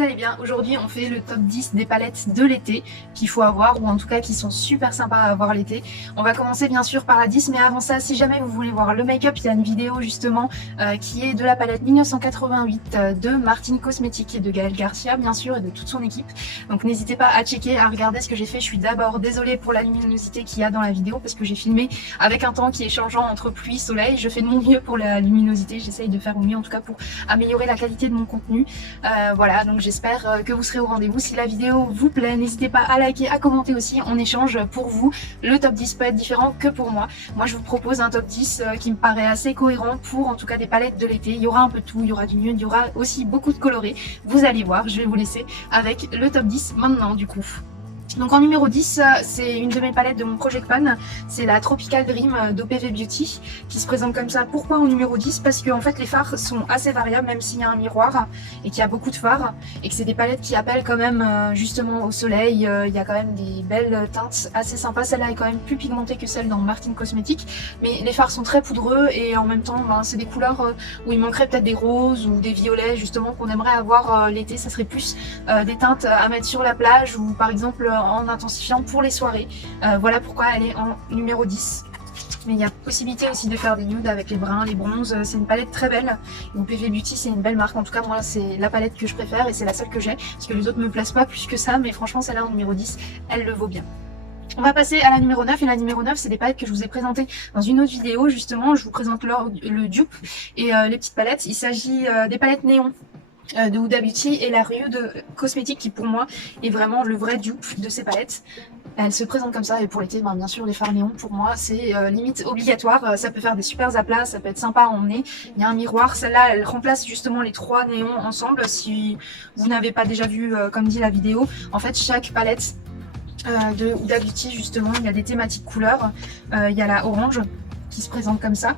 vous allez bien. Aujourd'hui on fait le top 10 des palettes de l'été qu'il faut avoir, ou en tout cas qui sont super sympas à avoir l'été. On va commencer bien sûr par la 10, mais avant ça, si jamais vous voulez voir le make-up, il y a une vidéo justement qui est de la palette 1988 de Martine Cosmetics et de Gaël Garcia bien sûr, et de toute son équipe. Donc n'hésitez pas à checker, à regarder ce que j'ai fait. Je suis d'abord désolée pour la luminosité qu'il y a dans la vidéo parce que j'ai filmé avec un temps qui est changeant entre pluie et soleil. Je fais de mon mieux pour la luminosité, j'essaye de faire au mieux en tout cas pour améliorer la qualité de mon contenu. Voilà, donc j'espère que vous serez au rendez-vous. Si la vidéo vous plaît, n'hésitez pas à liker, à commenter aussi. On échange pour vous. Le top 10 peut être différent que pour moi. Moi je vous propose un top 10 qui me paraît assez cohérent pour en tout cas des palettes de l'été. Il y aura un peu de tout, il y aura du nude, il y aura aussi beaucoup de colorés. Vous allez voir, je vais vous laisser avec le top 10 maintenant du coup. Donc en numéro 10, c'est une de mes palettes de mon Project Pan, c'est la Tropical Dream d'OPV Beauty qui se présente comme ça. Pourquoi en numéro 10? Parce que en fait les fards sont assez variables, même s'il y a un miroir et qu'il y a beaucoup de fards et que c'est des palettes qui appellent quand même justement au soleil. Il y a quand même des belles teintes assez sympas. Celle-là est quand même plus pigmentée que celle dans Martine Cosmetics, mais les fards sont très poudreux et en même temps c'est des couleurs où il manquerait peut-être des roses ou des violets justement qu'on aimerait avoir l'été. Ça serait plus des teintes à mettre sur la plage ou par exemple en intensifiant pour les soirées. Voilà pourquoi elle est en numéro 10. Mais il y a possibilité aussi de faire des nudes avec les bruns, les bronzes. C'est une palette très belle. Donc PV Beauty c'est une belle marque. En tout cas moi c'est la palette que je préfère et c'est la seule que j'ai parce que les autres me placent pas plus que ça. Mais franchement celle-là en numéro 10 elle le vaut bien. On va passer à la numéro 9 et la numéro 9 c'est des palettes que je vous ai présentées dans une autre vidéo justement. Je vous présente le dupe et les petites palettes. Il s'agit des palettes néon de Huda Beauty et la Rio de Cosmetics qui pour moi est vraiment le vrai dupe de ces palettes. Elle se présente comme ça et pour l'été bien sûr les fards néons pour moi c'est limite obligatoire. Ça peut faire des super aplats, ça peut être sympa à emmener. Il y a un miroir, celle-là elle remplace justement les trois néons ensemble. Si vous n'avez pas déjà vu comme dit la vidéo, en fait chaque palette de Huda Beauty justement il y a des thématiques couleurs. Il y a la orange qui se présente comme ça,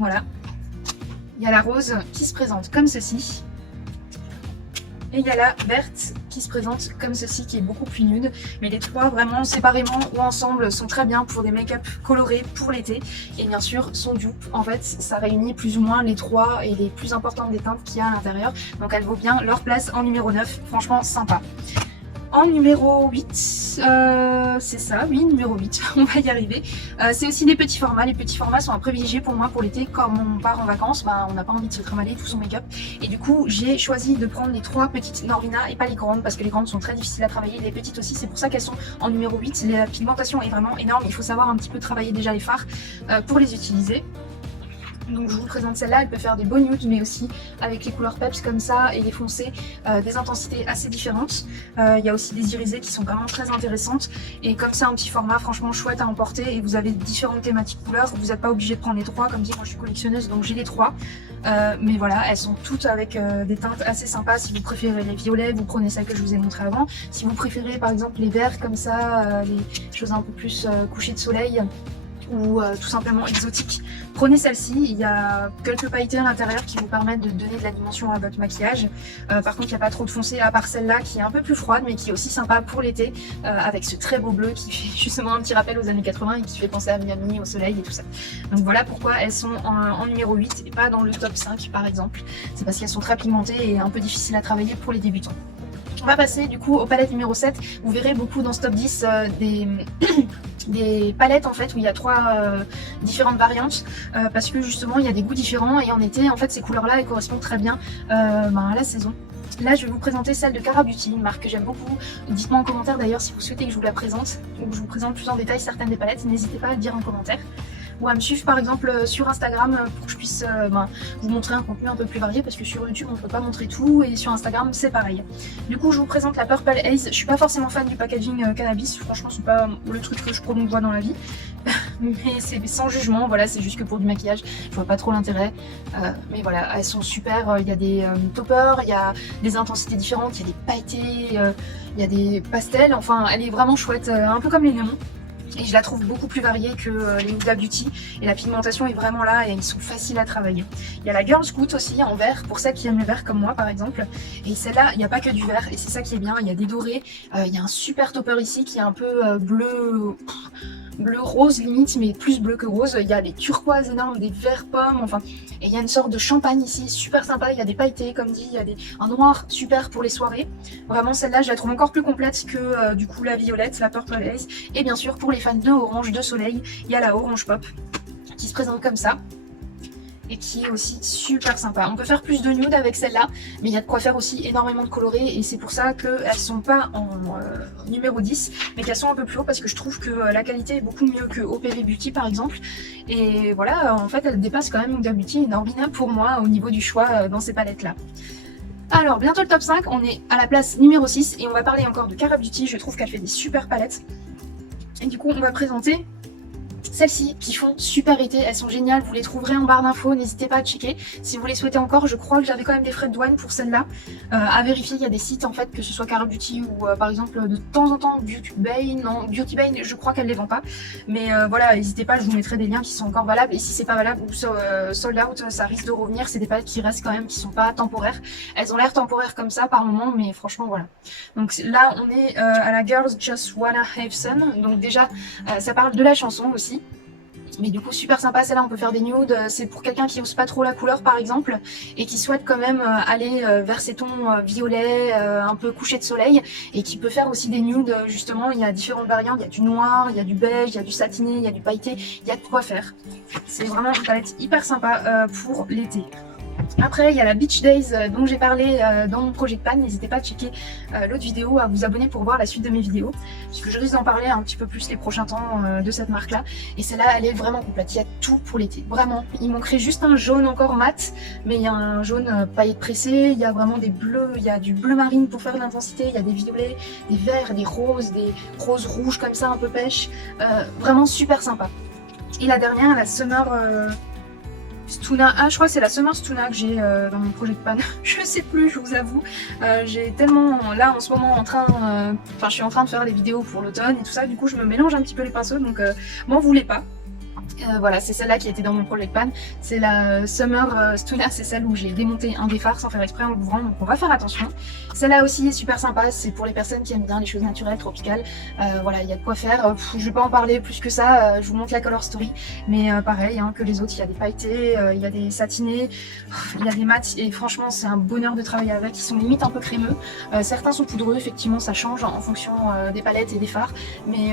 voilà. Il y a la rose qui se présente comme ceci. Et il y a la verte qui se présente comme ceci, qui est beaucoup plus nude. Mais les trois, vraiment séparément ou ensemble, sont très bien pour des make-up colorés pour l'été. Et bien sûr, son dupe, en fait, ça réunit plus ou moins les trois et les plus importantes des teintes qu'il y a à l'intérieur. Donc elle vaut bien leur place en numéro 9. Franchement, sympa. En numéro 8, c'est ça, oui, numéro 8, on va y arriver. C'est aussi des petits formats. Les petits formats sont à privilégier pour moi pour l'été. Comme on part en vacances, on n'a pas envie de se trimballer tout son make-up. Et du coup, j'ai choisi de prendre les trois petites Norvina et pas les grandes parce que les grandes sont très difficiles à travailler. Les petites aussi, c'est pour ça qu'elles sont en numéro 8. La pigmentation est vraiment énorme. Il faut savoir un petit peu travailler déjà les fards pour les utiliser. Donc je vous présente celle-là, elle peut faire des beaux nudes mais aussi avec les couleurs peps comme ça et les foncés, des intensités assez différentes. Il y a aussi des irisées qui sont vraiment très intéressantes et comme c'est un petit format franchement chouette à emporter et vous avez différentes thématiques couleurs, vous n'êtes pas obligé de prendre les trois. Comme dit, moi je suis collectionneuse donc j'ai les trois. Mais voilà, elles sont toutes avec des teintes assez sympas. Si vous préférez les violets, vous prenez celle que je vous ai montré avant. Si vous préférez par exemple les verts comme ça, les choses un peu plus couchées de soleil, ou tout simplement exotique, prenez celle-ci. Il y a quelques pailletés à l'intérieur qui vous permettent de donner de la dimension à votre maquillage. Par contre il n'y a pas trop de foncé à part celle-là qui est un peu plus froide mais qui est aussi sympa pour l'été, avec ce très beau bleu qui fait justement un petit rappel aux années 80 et qui fait penser à Miami, au soleil et tout ça. Donc voilà pourquoi elles sont en numéro 8 et pas dans le top 5 par exemple. C'est parce qu'elles sont très pigmentées et un peu difficiles à travailler pour les débutants. On va passer du coup aux palettes numéro 7. Vous verrez beaucoup dans ce top 10 des palettes en fait où il y a trois différentes variantes parce que justement il y a des goûts différents et en été en fait ces couleurs là elles correspondent très bien à la saison. Là je vais vous présenter celle de Cara Beauty, une marque que j'aime beaucoup. Dites-moi en commentaire d'ailleurs si vous souhaitez que je vous la présente ou que je vous présente plus en détail certaines des palettes, n'hésitez pas à le dire en commentaire. Ou à me suivre par exemple sur Instagram pour que je puisse vous montrer un contenu un peu plus varié parce que sur YouTube on ne peut pas montrer tout et sur Instagram c'est pareil. Du coup je vous présente la Purple Haze. Je suis pas forcément fan du packaging cannabis, franchement c'est pas le truc que je promouvois dans la vie. Mais c'est sans jugement, voilà, c'est juste que pour du maquillage je vois pas trop l'intérêt. Mais voilà, elles sont super, il y a des toppers, il y a des intensités différentes, il y a des pailletés, il y a des pastels, enfin elle est vraiment chouette, un peu comme les néons. Et je la trouve beaucoup plus variée que les Huda Beauty et la pigmentation est vraiment là et ils sont faciles à travailler. Il y a la Girl Scout aussi en vert pour celles qui aiment le vert comme moi par exemple. Et celle-là il n'y a pas que du vert et c'est ça qui est bien, il y a des dorés, il y a un super topper ici qui est un peu bleu, bleu rose limite, mais plus bleu que rose. Il y a des turquoises énormes, des verts pommes, enfin, et il y a une sorte de champagne ici, super sympa. Il y a des pailletés, comme dit, il y a un noir super pour les soirées. Vraiment, celle-là, je la trouve encore plus complète que du coup la violette, la Purple Haze. Et bien sûr, pour les fans de orange, de soleil, il y a la Orange Pop qui se présente comme ça et qui est aussi super sympa. On peut faire plus de nude avec celle-là, mais il y a de quoi faire aussi énormément de colorés, et c'est pour ça qu'elles sont pas en numéro 10, mais qu'elles sont un peu plus haut, parce que je trouve que la qualité est beaucoup mieux que OPV Beauty par exemple. Et voilà, en fait, elle dépasse quand même Huda Beauty et Norvina pour moi au niveau du choix dans ces palettes-là. Alors, bientôt le top 5, on est à la place numéro 6, et on va parler encore de Cara Beauty. Je trouve qu'elle fait des super palettes. Et du coup, on va présenter celles-ci qui font super été, elles sont géniales, vous les trouverez en barre d'infos, n'hésitez pas à checker. Si vous les souhaitez encore, je crois que j'avais quand même des frais de douane pour celle-là. À vérifier, il y a des sites en fait, que ce soit Cara Beauty ou par exemple de temps en temps Beauty Bay. Non, Beauty Bay, je crois qu'elle les vend pas. Mais voilà, n'hésitez pas, je vous mettrai des liens qui sont encore valables. Et si c'est pas valable ou sold out, ça risque de revenir. C'est des palettes qui restent quand même, qui sont pas temporaires. Elles ont l'air temporaires comme ça par moment, mais franchement voilà. Donc là, on est à la Girls Just Wanna Have Fun. Donc déjà, ça parle de la chanson aussi. Mais du coup super sympa, celle-là on peut faire des nudes, c'est pour quelqu'un qui n'ose pas trop la couleur par exemple et qui souhaite quand même aller vers ces tons violets, un peu couché de soleil, et qui peut faire aussi des nudes justement. Il y a différentes variantes, il y a du noir, il y a du beige, il y a du satiné, il y a du pailleté, il y a de quoi faire. C'est vraiment une palette hyper sympa pour l'été. Après, il y a la Beach Days dont j'ai parlé dans mon Project Pan. N'hésitez pas à checker l'autre vidéo, à vous abonner pour voir la suite de mes vidéos, puisque je risque d'en parler un petit peu plus les prochains temps de cette marque-là. Et celle-là, elle est vraiment complète. Il y a tout pour l'été. Vraiment, il manquerait juste un jaune encore mat, mais il y a un jaune paillette pressé. Il y a vraiment des bleus, il y a du bleu marine pour faire de l'intensité. Il y a des violets, des verts, des roses rouges comme ça, un peu pêche. Vraiment super sympa. Et la dernière, la Summer... Stuna, je crois que c'est la Summer Stuna que j'ai dans mon Project Pan. Je sais plus, je vous avoue. J'ai tellement, là en ce moment je suis en train de faire des vidéos pour l'automne et tout ça, du coup je me mélange un petit peu les pinceaux, donc m'en voulez pas. Voilà, c'est celle-là qui était dans mon Project Pan. C'est la Summer Stuna, c'est celle où j'ai démonté un des fards sans faire exprès en l'ouvrant, donc on va faire attention. Celle-là aussi est super sympa, c'est pour les personnes qui aiment bien les choses naturelles, tropicales. Voilà, il y a de quoi faire. Je vais pas en parler plus que ça, je vous montre la color story. Mais pareil que les autres, il y a des pailletés, il y a des satinés, il y a des mats, et franchement c'est un bonheur de travailler avec. Ils sont limite un peu crémeux. Certains sont poudreux, effectivement ça change en fonction des palettes et des fards. Mais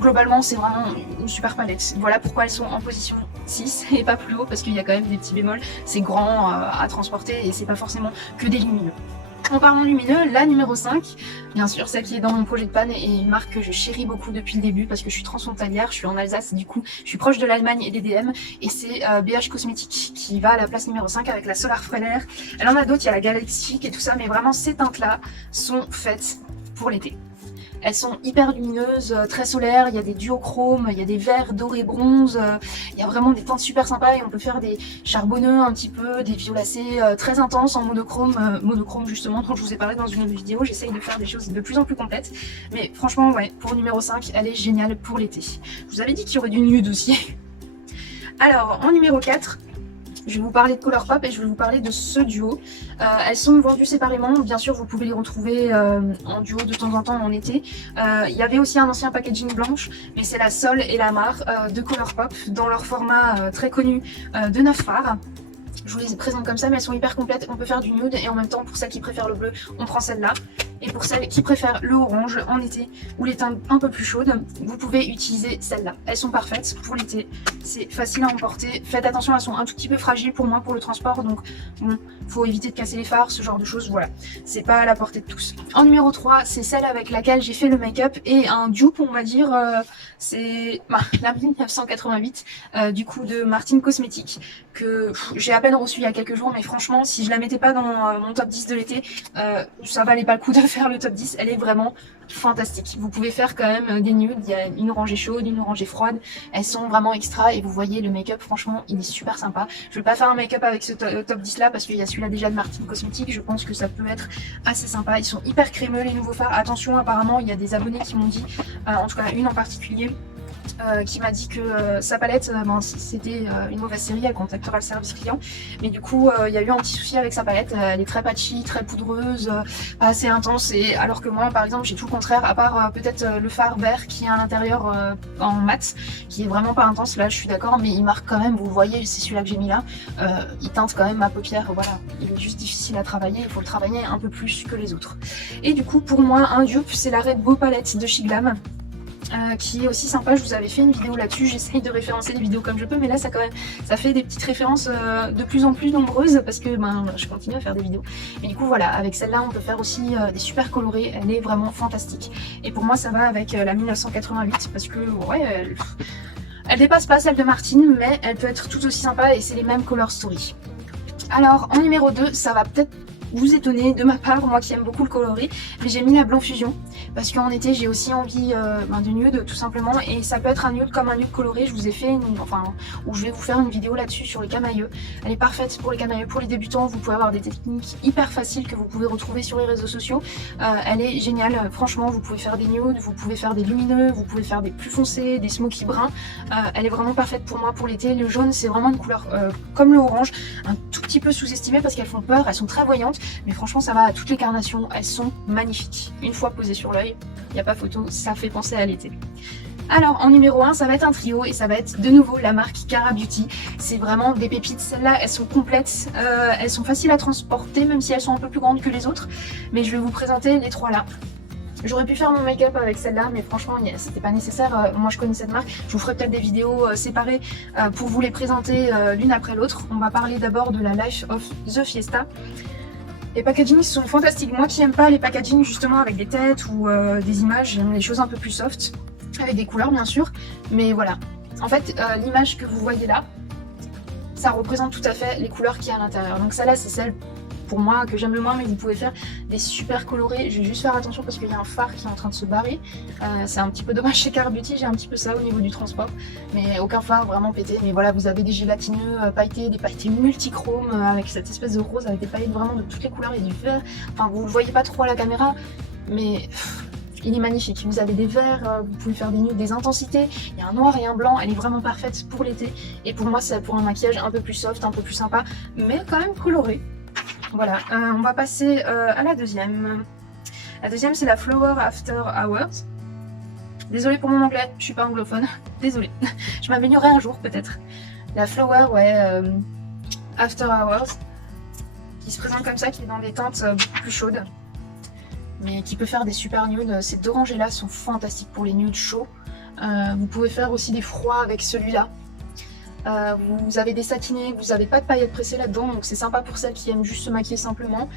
globalement c'est vraiment une super palette. Voilà pourquoi elles sont en position 6 et pas plus haut, parce qu'il y a quand même des petits bémols. C'est grand à transporter et c'est pas forcément que des lumineux. En parlant lumineux, la numéro 5, bien sûr celle qui est dans mon Project Pan, est une marque que je chéris beaucoup depuis le début parce que je suis transfrontalière, je suis en Alsace, du coup je suis proche de l'Allemagne et des DM, et c'est BH Cosmetics qui va à la place numéro 5 avec la Solar Freller. Elle en a d'autres, il y a la Galaxy et tout ça, mais vraiment ces teintes là sont faites pour l'été. Elles sont hyper lumineuses, très solaires, il y a des duochromes, il y a des verts dorés bronze, il y a vraiment des teintes super sympas, et on peut faire des charbonneux un petit peu, des violacés très intenses en monochrome justement, dont je vous ai parlé dans une autre vidéo. J'essaye de faire des choses de plus en plus complètes, mais franchement ouais, pour numéro 5, elle est géniale pour l'été. Je vous avais dit qu'il y aurait du nude aussi. Alors en numéro 4, je vais vous parler de Colourpop et je vais vous parler de ce duo. Elles sont vendues séparément, bien sûr vous pouvez les retrouver en duo de temps en temps en été. Il y avait aussi un ancien packaging blanche, mais c'est la Sol et la Mar de Colourpop dans leur format très connu de 9 fards. Je vous les présente comme ça, mais elles sont hyper complètes. On peut faire du nude, et en même temps pour celles qui préfèrent le bleu, on prend celle-là. Et pour celles qui préfèrent le orange en été ou les teintes un peu plus chaudes, vous pouvez utiliser celles-là. Elles sont parfaites pour l'été, c'est facile à emporter. Faites attention, elles sont un tout petit peu fragiles pour moi pour le transport, donc bon, faut éviter de casser les fards, ce genre de choses, voilà. C'est pas à la portée de tous. En numéro 3, c'est celle avec laquelle j'ai fait le make-up et un dupe, on va dire, c'est la 1988 du coup de Martin Cosmetics, que j'ai à peine reçu il y a quelques jours, mais franchement si je la mettais pas dans mon top 10 de l'été, ça valait pas le coup de faire le top 10. Elle est vraiment fantastique. Vous pouvez faire quand même des nudes, il y a une orangée chaude, une orangée froide, elles sont vraiment extra, et vous voyez le make-up, franchement il est super sympa. Je vais pas faire un make-up avec ce top 10 là parce qu'il y a celui-là déjà de Martin Cosmetics, je pense que ça peut être assez sympa. Ils sont hyper crémeux les nouveaux fards, attention, apparemment il y a des abonnés qui m'ont dit, en tout cas une en particulier, qui m'a dit que sa palette, c'était une mauvaise série, elle contactera le service client. Mais du coup, il y a eu un petit souci avec sa palette. Elle est très patchy, très poudreuse, pas assez intense. Et alors que moi, par exemple, j'ai tout le contraire, à part peut-être le fard vert qui est à l'intérieur en mat, qui est vraiment pas intense. Là, je suis d'accord, mais il marque quand même. Vous le voyez, c'est celui-là que j'ai mis là. Il teinte quand même ma paupière. Voilà, il est juste difficile à travailler. Il faut le travailler un peu plus que les autres. Et du coup, pour moi, un dupe, c'est la Red Beau palette de Chez Glam. Qui est aussi sympa, je vous avais fait une vidéo là-dessus, j'essaye de référencer les vidéos comme je peux, mais là ça, quand même, ça fait des petites références de plus en plus nombreuses parce que je continue à faire des vidéos. Et du coup voilà, avec celle-là on peut faire aussi des super colorés, elle est vraiment fantastique. Et pour moi ça va avec la 1988 parce que ouais, elle dépasse pas celle de Martine, mais elle peut être tout aussi sympa et c'est les mêmes Color Story. Alors en numéro 2, ça va peut-être vous étonner de ma part, moi qui aime beaucoup le coloris, mais j'ai mis la Blanc Fusion parce qu'en été j'ai aussi envie de nude tout simplement, et ça peut être un nude comme un nude coloré. Je vous ai fait où je vais vous faire une vidéo là-dessus sur les camailleux. Elle est parfaite pour les camailleux, pour les débutants. Vous pouvez avoir des techniques hyper faciles que vous pouvez retrouver sur les réseaux sociaux. Elle est géniale, franchement. Vous pouvez faire des nudes, vous pouvez faire des lumineux, vous pouvez faire des plus foncés, des smoky bruns. Elle est vraiment parfaite pour moi pour l'été. Le jaune c'est vraiment une couleur comme le orange, un tout petit peu sous-estimée parce qu'elles font peur, elles sont très voyantes. Mais franchement ça va à toutes les carnations, elles sont magnifiques. Une fois posées sur l'œil, il n'y a pas photo, ça fait penser à l'été. Alors en numéro 1 ça va être un trio et ça va être de nouveau la marque Cara Beauty. C'est vraiment des pépites, celles-là elles sont complètes, elles sont faciles à transporter même si elles sont un peu plus grandes que les autres. Mais je vais vous présenter les trois là. J'aurais pu faire mon make-up avec celle-là, mais franchement, c'était pas nécessaire. Moi, je connais cette marque. Je vous ferai peut-être des vidéos séparées pour vous les présenter l'une après l'autre. On va parler d'abord de la Life of the Fiesta. Les packagings sont fantastiques. Moi qui n'aime pas les packagings justement avec des têtes ou des images, j'aime les choses un peu plus soft, avec des couleurs bien sûr. Mais voilà. En fait, l'image que vous voyez là, ça représente tout à fait les couleurs qu'il y a à l'intérieur. Donc celle-là, c'est celle pour moi que j'aime le moins, mais vous pouvez faire des super colorés. Je vais juste faire attention parce qu'il y a un phare qui est en train de se barrer. C'est un petit peu dommage chez Cara Beauty, j'ai un petit peu ça au niveau du transport, mais aucun phare vraiment pété. Mais voilà, vous avez des gélatineux pailletés, des pailletés multichromes avec cette espèce de rose avec des paillettes vraiment de toutes les couleurs et du vert. Enfin, vous le voyez pas trop à la caméra, mais il est magnifique. Vous avez des verts, vous pouvez faire des nudes, des intensités. Il y a un noir et un blanc. Elle est vraiment parfaite pour l'été. Et pour moi, c'est pour un maquillage un peu plus soft, un peu plus sympa, mais quand même coloré. Voilà, on va passer à la deuxième. La deuxième, c'est la Flower After Hours. Désolée pour mon anglais, je suis pas anglophone. Désolée. Je m'améliorerai un jour peut-être. La Flower, ouais, After Hours, qui se présente comme ça, qui est dans des teintes beaucoup plus chaudes, mais qui peut faire des super nudes. Ces deux rangées-là sont fantastiques pour les nudes chauds. Vous pouvez faire aussi des froids avec celui-là. Vous avez des satinés, vous n'avez pas de paillettes pressées là-dedans, donc c'est sympa pour celles qui aiment juste se maquiller simplement.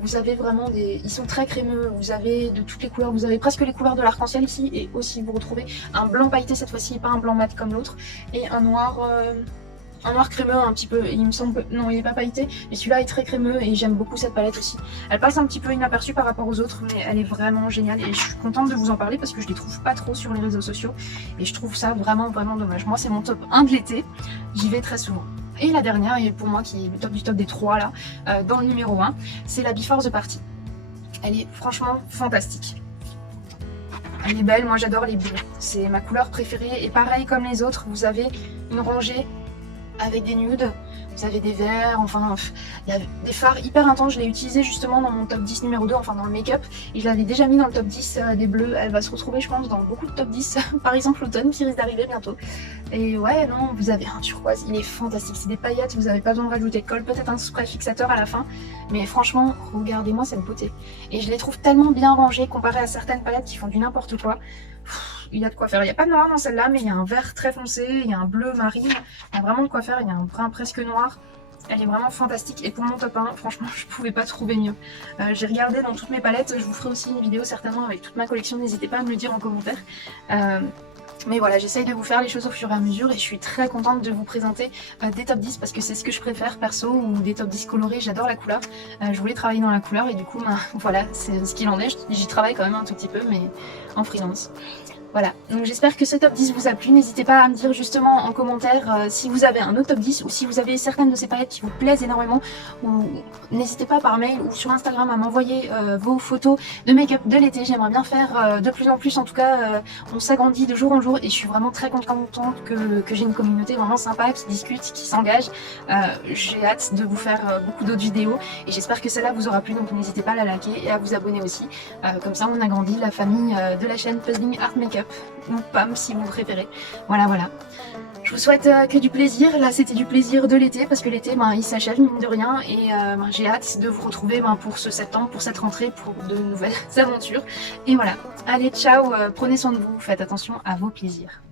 Vous avez vraiment ils sont très crémeux, vous avez de toutes les couleurs, vous avez presque les couleurs de l'arc-en-ciel ici, et aussi vous retrouvez un blanc pailleté cette fois-ci, pas un blanc mat comme l'autre, et un noir crémeux un petit peu. Il me semble que non, il n'est pas pailleté, mais celui-là est très crémeux et j'aime beaucoup cette palette aussi. Elle passe un petit peu inaperçue par rapport aux autres, mais elle est vraiment géniale et je suis contente de vous en parler parce que je les trouve pas trop sur les réseaux sociaux et je trouve ça vraiment dommage. Moi c'est mon top 1 de l'été, j'y vais très souvent. Et la dernière, et pour moi qui est le top du top des trois là, dans le numéro 1, c'est la Before the Party. Elle est franchement fantastique. Elle est belle, moi j'adore les bleus, c'est ma couleur préférée et pareil comme les autres, vous avez une rangée avec des nudes, vous avez des verts, enfin il y a des fards hyper intenses. Je l'ai utilisé justement dans mon top 10 numéro 2, enfin dans le make-up, et je l'avais déjà mis dans le top 10 des bleus. Elle va se retrouver je pense dans beaucoup de top 10, par exemple l'automne qui risque d'arriver bientôt. Et ouais non, vous avez un turquoise, il est fantastique, c'est des paillettes, vous n'avez pas besoin de rajouter de colle, peut-être un spray fixateur à la fin, mais franchement regardez-moi cette beauté. Et je les trouve tellement bien rangées comparé à certaines palettes qui font du n'importe quoi. Il y a de quoi faire. Il n'y a pas de noir dans celle-là, mais il y a un vert très foncé, il y a un bleu marine, il y a vraiment de quoi faire, il y a un brun presque noir. Elle est vraiment fantastique et pour mon top 1, franchement, je pouvais pas trouver mieux. J'ai regardé dans toutes mes palettes, je vous ferai aussi une vidéo certainement avec toute ma collection, n'hésitez pas à me le dire en commentaire. Mais voilà, j'essaye de vous faire les choses au fur et à mesure et je suis très contente de vous présenter des top 10 parce que c'est ce que je préfère perso, ou des top 10 colorés, j'adore la couleur. Je voulais travailler dans la couleur et du coup, voilà, c'est ce qu'il en est. J'y travaille quand même un tout petit peu, mais en freelance. Voilà, donc j'espère que ce top 10 vous a plu. N'hésitez pas à me dire justement en commentaire si vous avez un autre top 10 ou si vous avez certaines de ces palettes qui vous plaisent énormément. Ou n'hésitez pas par mail ou sur Instagram à m'envoyer vos photos de make-up de l'été. J'aimerais bien faire de plus en plus, en tout cas on s'agrandit de jour en jour et je suis vraiment très contente que j'ai une communauté vraiment sympa qui discute, qui s'engage. J'ai hâte de vous faire beaucoup d'autres vidéos et j'espère que celle-là vous aura plu, donc n'hésitez pas à la liker et à vous abonner aussi. Comme ça on agrandit la famille de la chaîne Puzzling Art Makeup, ou PAM si vous préférez. Voilà. Je vous souhaite que du plaisir. Là c'était du plaisir de l'été parce que l'été il s'achève mine de rien et j'ai hâte de vous retrouver pour ce septembre, pour cette rentrée, pour de nouvelles aventures. Et voilà, allez ciao, prenez soin de vous, faites attention à vos plaisirs.